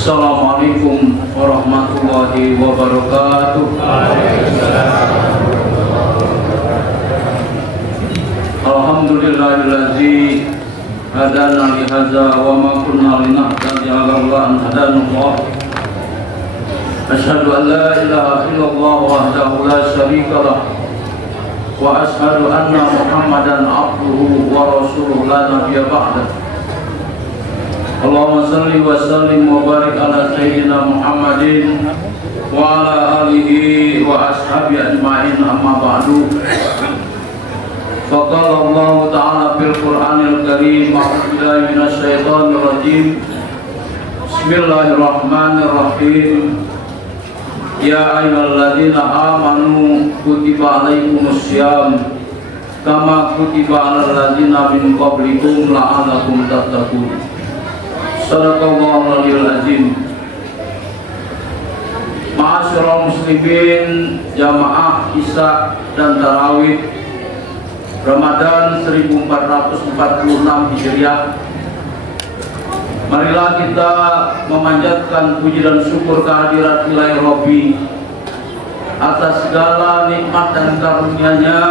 Assalamualaikum warahmatullahi wabarakatuh. Alhamdulillahillazi hadana li hadza wa ma kunna linahtadiya laula an hadanallah. Asyhadu an la ilaha illallah wahdahu la syarika lah wa asyhadu anna Muhammadan abduhu wa rasuluhu la nabiyya ba'dah. Allahumma salli wa sallim wa barik ala sayyidina Muhammadin wa ala alihi wa ashabi ajma'in, amma ba'du. Faqala Allah ta'ala fil Qur'anil Karim, a'udzu billahi minasy syaithanir rajim. Bismillahirrahmanirrahim. Ya ayyuhalladzina amanu kutiba alaikumus syiyam kama kutiba alal ladzina min qablikum la'allakum tattaqun. Sadaqallahul azim. Ma'asyiral muslimin, jamaah Isya dan Tarawih Ramadan 1446 Hijriah. Marilah kita memanjatkan puji dan syukur kehadirat Ilahi Rabbi atas segala nikmat dan karunia-Nya,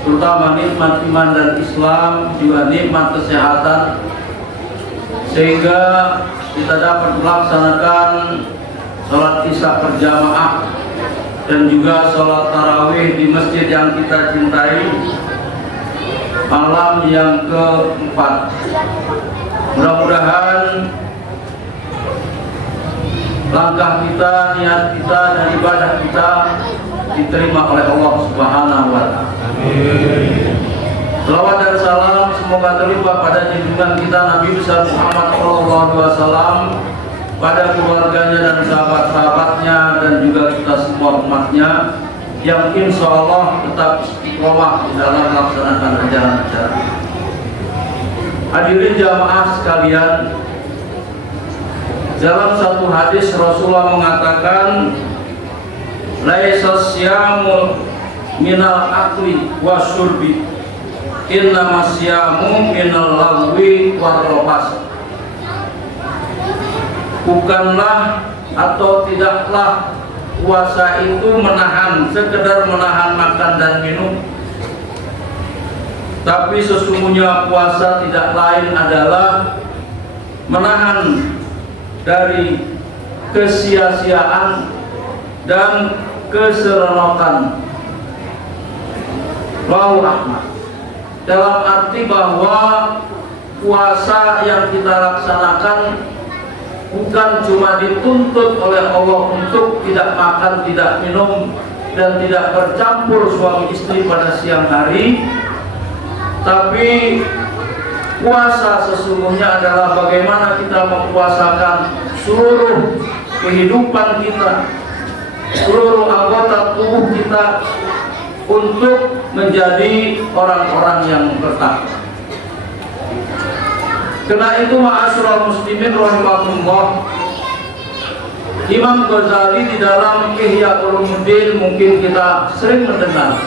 terutama nikmat iman dan Islam, juga nikmat kesehatan, sehingga kita dapat melaksanakan sholat Isya berjamaah dan juga sholat tarawih di masjid yang kita cintai malam yang keempat. Mudah-mudahan langkah kita, niat kita, dan ibadah kita diterima oleh Allah Subhanahu wa Ta'ala. Amin. Salawat dan salam semoga terlimpah pada junjungan kita Nabi besar Muhammad SAW, pada keluarganya dan sahabat-sahabatnya, dan juga kita semua umatnya yang insya Allah tetap istiqomah di dalam melaksanakan ajaran-ajaran. Hadirin jamaah sekalian, dalam satu hadis Rasulullah mengatakan, laisa syamu minal akli wasyurbi, inna masyamu minal lagwi warrofas. Bukanlah atau tidaklah puasa itu sekedar menahan makan dan minum, tapi sesungguhnya puasa tidak lain adalah menahan dari kesia-siaan dan keserelokan. Rawahu Ahmad. Dalam arti bahwa puasa yang kita laksanakan bukan cuma dituntut oleh Allah untuk tidak makan, tidak minum, dan tidak bercampur suami istri pada siang hari, tapi puasa sesungguhnya adalah bagaimana kita mempuasakan seluruh kehidupan kita, seluruh anggota tubuh kita, untuk menjadi orang-orang yang bertakwa. Karena itu ma'asyiral muslimin rahimakumullah, Imam Ghazali di dalam Ihya Ulumuddin mungkin kita sering mendengar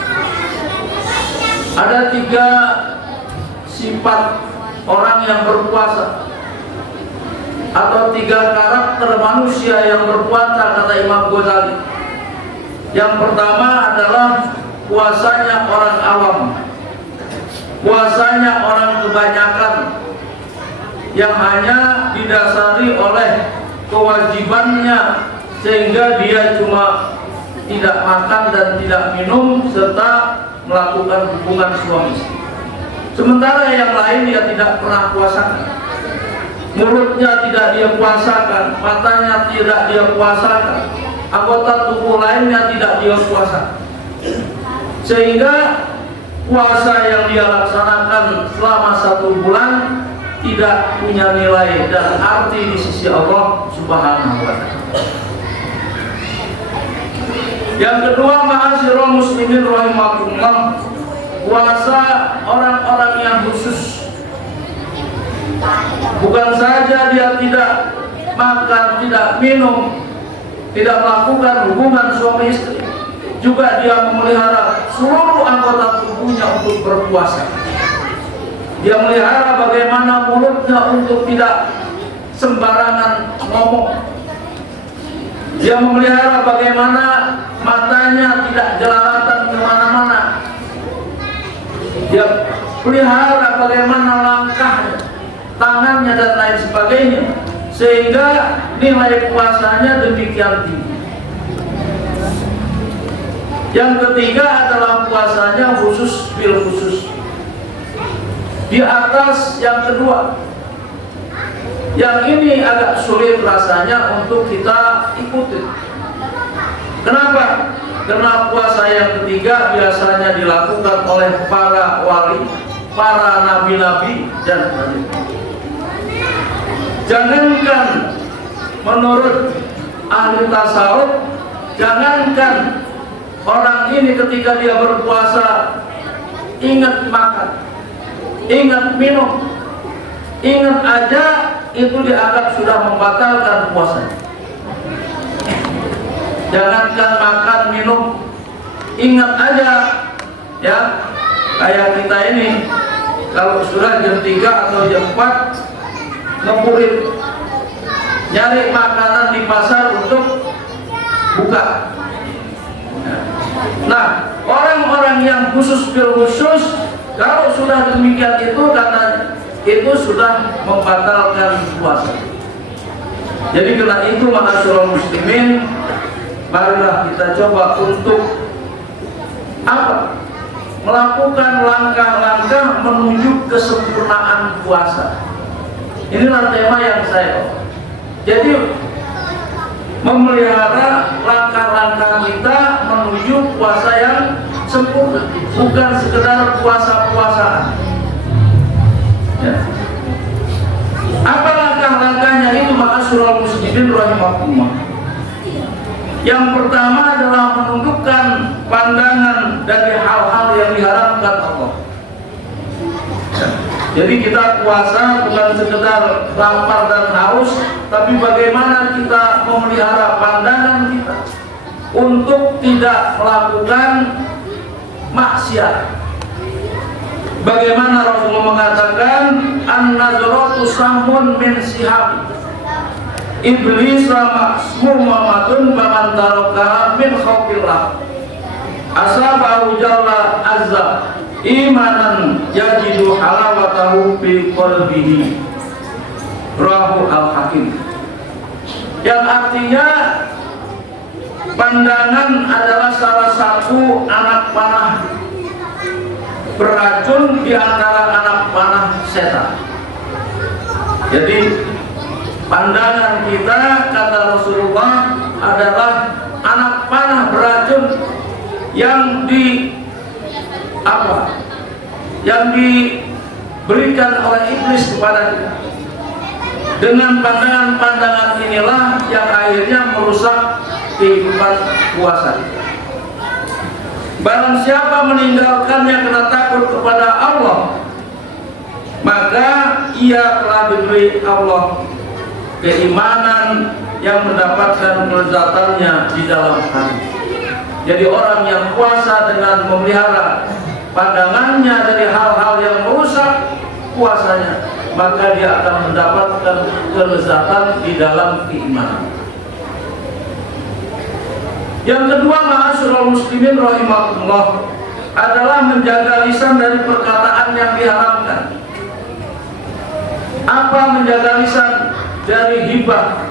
ada 3 sifat orang yang berpuasa, atau 3 karakter manusia yang berpuasa, kata Imam Ghazali. Yang pertama adalah puasanya orang awam, puasanya orang kebanyakan, yang hanya didasari oleh kewajibannya, sehingga dia cuma tidak makan dan tidak minum serta melakukan hubungan suami istri. Sementara yang lain dia tidak pernah puasakan, mulutnya tidak dia puasakan, matanya tidak dia puasakan, anggota tubuh lainnya tidak dia puasakan, sehingga puasa yang dia laksanakan selama 1 bulan tidak punya nilai dan arti di sisi Allah Subhanahu wa Ta'ala. Yang kedua, ma'asyiral muslimin rahimakumullah, puasa orang-orang yang khusus. Bukan saja dia tidak makan, tidak minum, tidak melakukan hubungan suami istri, juga dia memelihara seluruh anggota tubuhnya untuk berpuasa. Dia melihara bagaimana mulutnya untuk tidak sembarangan ngomong. Dia memelihara bagaimana matanya tidak jelalatan kemana-mana. Dia pelihara bagaimana langkahnya, tangannya dan lain sebagainya, sehingga nilai puasanya demikian tinggi. Yang ketiga adalah puasanya khusus bil khusus, di atas yang kedua. Yang ini agak sulit rasanya untuk kita ikuti. Kenapa? Karena puasa yang ketiga biasanya dilakukan oleh para wali, para nabi-nabi dan nabi. Jangankan menurut ahli tasawuf, jangankan orang ini ketika dia berpuasa ingat makan, ingat minum, ingat aja itu dianggap sudah membatalkan puasanya. Jangankan makan minum, ingat aja ya, kayak kita ini kalau sudah jam 3 atau jam 4 ngeburit nyari makanan di pasar untuk buka. Nah, orang-orang yang khusus bil khusus, kalau sudah demikian itu karena itu sudah membatalkan puasa. Jadi karena itu ma'asyiral muslimin, marilah kita coba untuk apa? Melakukan langkah-langkah menuju kesempurnaan puasa. Inilah tema yang saya. Jadi memelihara langkah-langkah kita menuju puasa yang sempurna, bukan sekedar puasa-puasaan. Ya. Apa langkah-langkahnya itu ma'asyiral muslimin rahimakumullah? Yang pertama adalah menundukkan pandangan dari hal-hal yang diharamkan Allah. Jadi kita puasa bukan sekedar lapar dan haus, tapi bagaimana kita memelihara pandangan kita untuk tidak melakukan maksiat. Bagaimana Rasulullah mengatakan an-nazratu sahmun min sihab iblis ma'smumatun baman tarakaha min khawfillah asabahu jalla azza imanan yajidu halawatahu fi qalbihi, rawahu al-Hakim. Yang artinya pandangan adalah salah satu anak panah beracun di antara anak panah setan. Jadi pandangan kita, kata Rasulullah, adalah anak panah beracun yang yang diberikan oleh iblis kepada kita. Dengan pandangan-pandangan inilah yang akhirnya merusak kehidupan puasa kita. Barang siapa meninggalkannya karena takut kepada Allah, maka ia telah diberi Allah keimanan yang mendapatkan kelezatannya di dalam hati. Jadi orang yang puasa dengan memelihara pandangannya dari hal-hal yang merusak puasanya, maka dia akan mendapatkan kelezatan di dalam keimanan. Yang kedua, ma'asyiral muslimin rahimakumullah, adalah menjaga lisan dari perkataan yang diharamkan. Apa menjaga lisan? Dari ghibah,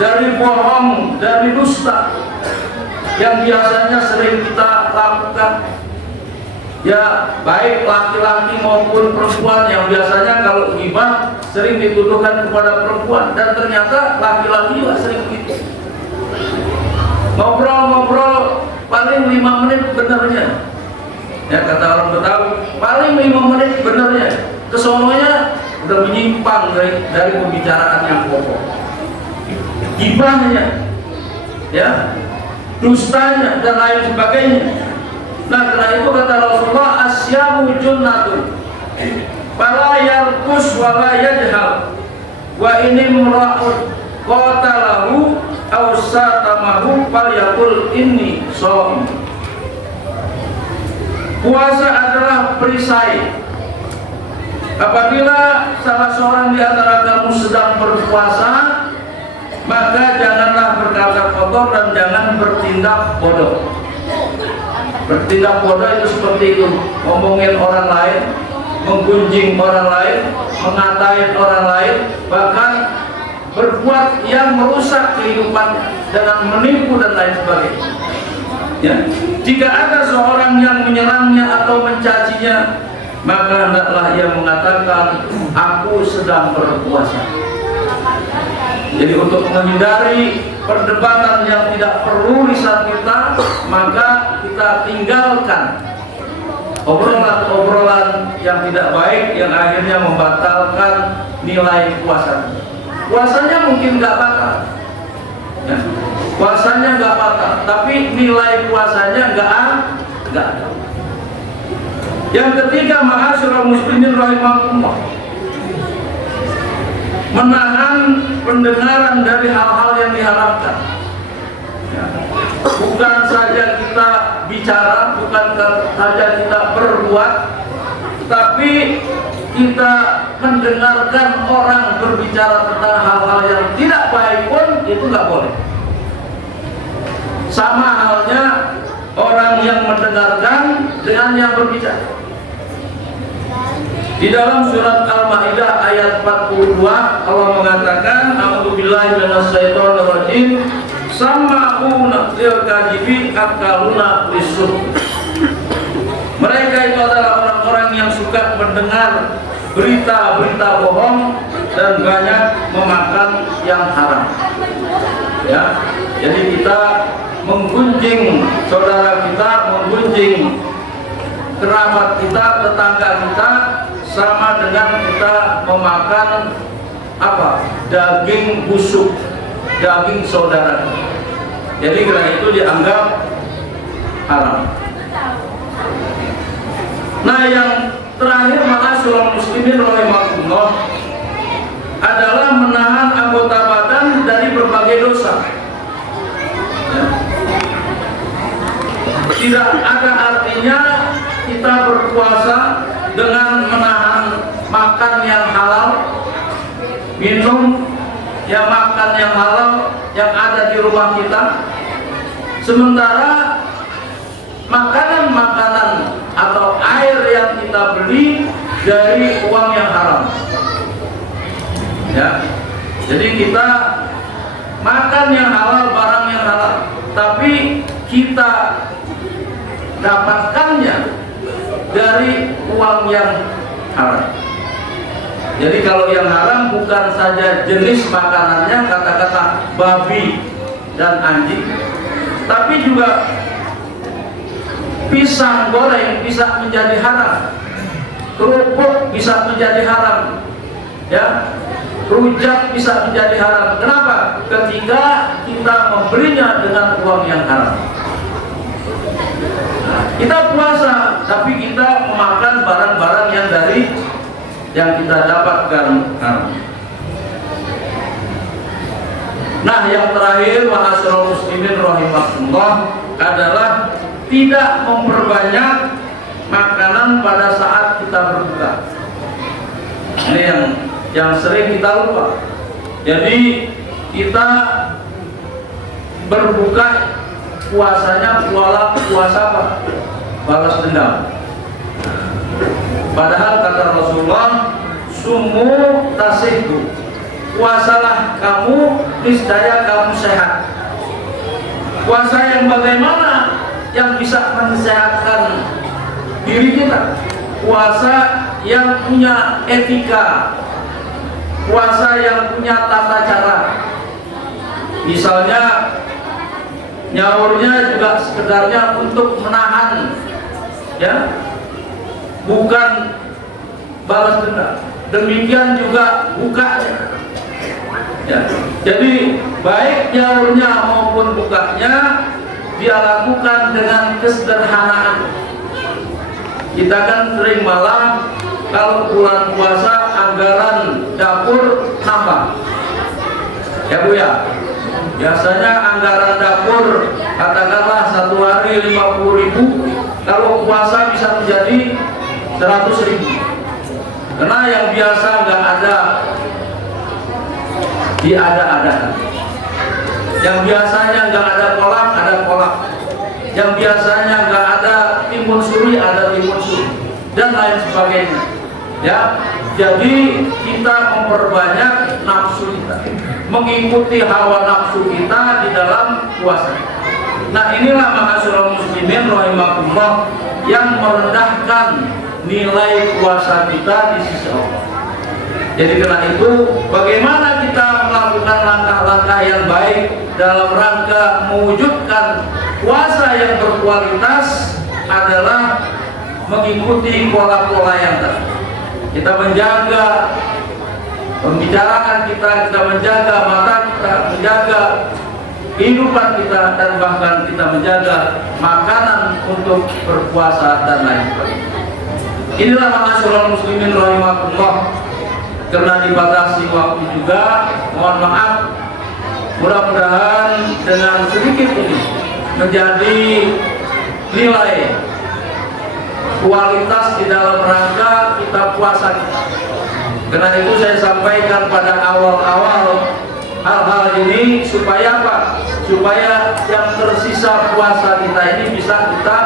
dari bohong, dari dusta yang biasanya sering kita lakukan. Ya, baik laki-laki maupun perempuan, yang biasanya kalau ghibah sering dituduhkan kepada perempuan, dan ternyata laki-laki juga sering begitu. Ngobrol-ngobrol paling 5 menit benernya. Ya, kata orang Betawi, paling 5 menit benernya. Kesononya udah menyimpang dari pembicaraan yang pokok. Ghibahnya, ya, dustanya dan lain sebagainya. Nah, karena itu kata Rasulullah, asyamu junnatun fala yarkus wa la yajhal wa ini mura'ud qatalahu aw satamahu falyaqul inni shaim. Puasa adalah perisai Apabila salah seorang di antara kamu sedang berpuasa, maka janganlah berkata kotor dan jangan bertindak bodoh. Bertindak bodoh itu seperti itu, ngomongin orang lain, menggunjing orang lain, mengatain orang lain, bahkan berbuat yang merusak kehidupannya dengan menipu dan lain sebagainya. Ya. Jika ada seorang yang menyerangnya atau mencacinya, maka hendaklah ia mengatakan, aku sedang berpuasa. Jadi untuk menghindari perdebatan yang tidak perlu lisan kita, maka kita tinggalkan obrolan-obrolan yang tidak baik yang akhirnya membatalkan nilai puasa. Puasanya mungkin nggak batal, ya. Puasanya nggak batal, tapi nilai puasanya nggak ada. Yang ketiga, ma'asyiral muslimin rahimakumullah, menahan pendengaran dari hal-hal yang diharamkan. Ya. Bukan saja kita bicara, bukan saja kita berbuat, tapi kita mendengarkan orang berbicara tentang hal-hal yang tidak baik pun itu nggak boleh. Sama halnya orang yang mendengarkan dengan yang berbicara. Di dalam surat Al-Maidah ayat 42 Allah mengatakan, a'udzubillahi minasyaitonir rajim, sama'una lil kadhibi akaluna lisut. Mereka itu adalah orang-orang yang suka mendengar berita-berita bohong dan banyak memakan yang haram. Ya, jadi kita menggunjing saudara kita, menggunjing kerabat kita, tetangga kita, sama dengan kita memakan apa? Daging busuk, daging saudara. Jadi karena itu dianggap haram. Nah, yang terakhir, ma'asyiral muslimin rahimakumullah, adalah menahan anggota badan dari berbagai dosa. Ya. Tidak ada artinya kita berpuasa dengan menahan makan yang halal, minum yang makan yang halal yang ada di rumah kita, sementara makanan-makanan atau air yang kita beli dari uang yang haram. Ya, jadi kita makan yang halal, barang yang halal, tapi kita dapatkannya dari uang yang haram. Jadi kalau yang haram bukan saja jenis makanannya, kata-kata babi dan anjing, tapi juga pisang goreng bisa menjadi haram, kerupuk bisa menjadi haram, ya, rujak bisa menjadi haram. Kenapa? Ketika kita membelinya dengan uang yang haram. Kita puasa, tapi kita memakan barang-barang yang dari yang kita dapatkan haram. Nah, yang terakhir, ma'asyiral muslimin rahimakumullah, adalah tidak memperbanyak makanan pada saat kita berbuka. Ini yang sering kita lupa. Jadi kita berbuka, puasanya puasa apa? Balas dendam. Padahal kata Rasulullah, sumu tasihku, puasalah kamu, niscaya kamu sehat. Puasa yang bagaimana yang bisa mensehatkan diri kita? Puasa yang punya etika, puasa yang punya tata cara. Misalnya nyaurnya juga sekedarnya untuk menahan, ya, bukan balas dendam. Demikian juga bukanya, ya. Jadi baik nyaurnya maupun bukanya dia lakukan dengan kesederhanaan. Kita kan sering malam kalau bulan puasa anggaran dapur nambah, ya Bu ya. Biasanya anggaran dapur katakanlah satu hari 50.000, kalau puasa bisa menjadi 100.000. Karena yang biasa nggak ada diada-adakan. Yang biasanya nggak ada kolak. Yang biasanya nggak ada timun suri, ada timun suri, dan lain sebagainya. Ya, jadi kita memperbanyak nafsu kita, mengikuti hawa nafsu kita di dalam puasa. Nah, inilah ma'asyiral muslimin rahimakumullah yang merendahkan nilai puasa kita di sisi Allah. Jadi karena itu, bagaimana kita melakukan langkah-langkah yang baik dalam rangka mewujudkan puasa yang berkualitas adalah mengikuti pola-pola yang tadi. Kita menjaga pembicaraan kita menjaga mata kita, menjaga kehidupan kita, dan bahkan kita menjaga makanan untuk berpuasa dan lain sebagainya. Inilah ma'asyiral muslimin rahimakumullah. Karena dibatasi waktu juga, mohon maaf. Mudah-mudahan dengan sedikit ini menjadi nilai kualitas di dalam rangka kita puasa. Karena itu saya sampaikan pada awal-awal hal-hal ini supaya apa? Supaya yang tersisa puasa kita ini bisa kita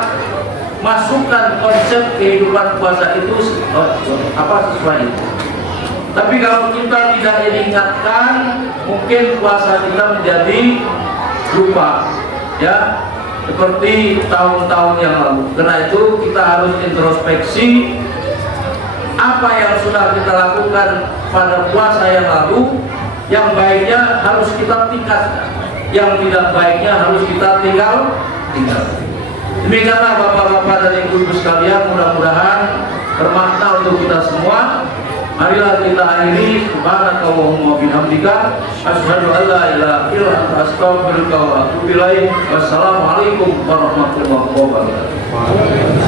masukkan konsep kehidupan puasa itu sesuai itu. Tapi kalau kita tidak diingatkan, mungkin puasa kita menjadi lupa, ya, seperti tahun-tahun yang lalu. Karena itu kita harus introspeksi apa yang sudah kita lakukan pada puasa yang lalu. Yang baiknya harus kita tingkatkan, yang tidak baiknya harus kita tinggal. Demikianlah bapak-bapak dan ibu-ibu sekalian, mudah-mudahan bermakna untuk kita semua. Marilah kita akhiri. Subhanakallahumma wa bihamdika asyhadu an la ilaha illa anta astaghfiruka wa atubu ilaik. Wassalamualaikum warahmatullahi wabarakatuh.